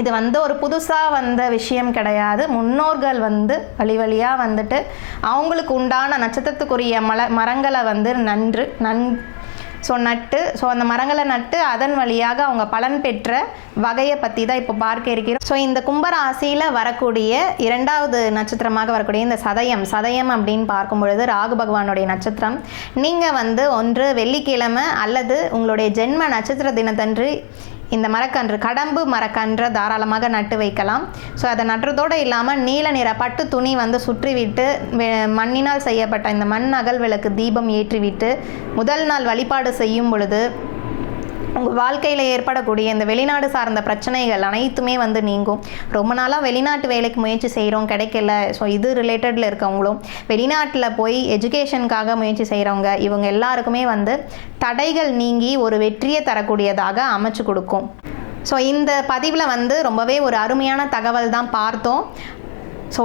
இது வந்து ஒரு புதுசாக வந்த விஷயம் கிடையாது. முன்னோர்கள் வந்து வழி வழியாக வந்துட்டு அவங்களுக்கு உண்டான நட்சத்திரத்துக்குரிய மல மரங்களை வந்து நன்று நன் ஸோ நட்டு ஸோ அந்த மரங்களை நட்டு அதன் வழியாக அவங்க பலன் பெற்ற வகையை பற்றி தான் இப்போ பார்க்க இருக்கிறோம். ஸோ இந்த கும்பராசியில் வரக்கூடிய இரண்டாவது நட்சத்திரமாக வரக்கூடிய இந்த சதயம் சதயம் அப்படின்னு பார்க்கும் பொழுது ராகு பகவானுடைய நட்சத்திரம். நீங்கள் வந்து ஒன்று வெள்ளிக்கிழமை அல்லது உங்களுடைய ஜென்ம நட்சத்திர தினத்தன்று இந்த மரக்கன்று கடம்பு மரக்கன்றை தாராளமாக நட்டு வைக்கலாம். ஸோ அதை நட்டுறதோடு இல்லாமல் நீல நிற பட்டு துணி வந்து சுற்றி விட்டு மண்ணினால் செய்யப்பட்ட இந்த மண் அகல் விளக்கு தீபம் ஏற்றிவிட்டு முதல் நாள் வழிபாடு செய்யும் பொழுது உங்கள் வாழ்க்கையில் ஏற்படக்கூடிய இந்த வெளிநாடு சார்ந்த பிரச்சனைகள் அனைத்துமே வந்து நீங்கும். ரொம்ப நாளாக வெளிநாட்டு வேலைக்கு முயற்சி செய்கிறோம் கிடைக்கல. ஸோ இது ரிலேட்டடில் இருக்கவங்களும் வெளிநாட்டில் போய் எஜுகேஷனுக்காக முயற்சி செய்கிறவங்க இவங்க எல்லாருக்குமே வந்து தடைகள் நீங்கி ஒரு வெற்றியை தரக்கூடியதாக அமைச்சு கொடுக்கும். ஸோ இந்த பதிவில் வந்து ரொம்பவே ஒரு அருமையான தகவல் தான் பார்த்தோம். ஸோ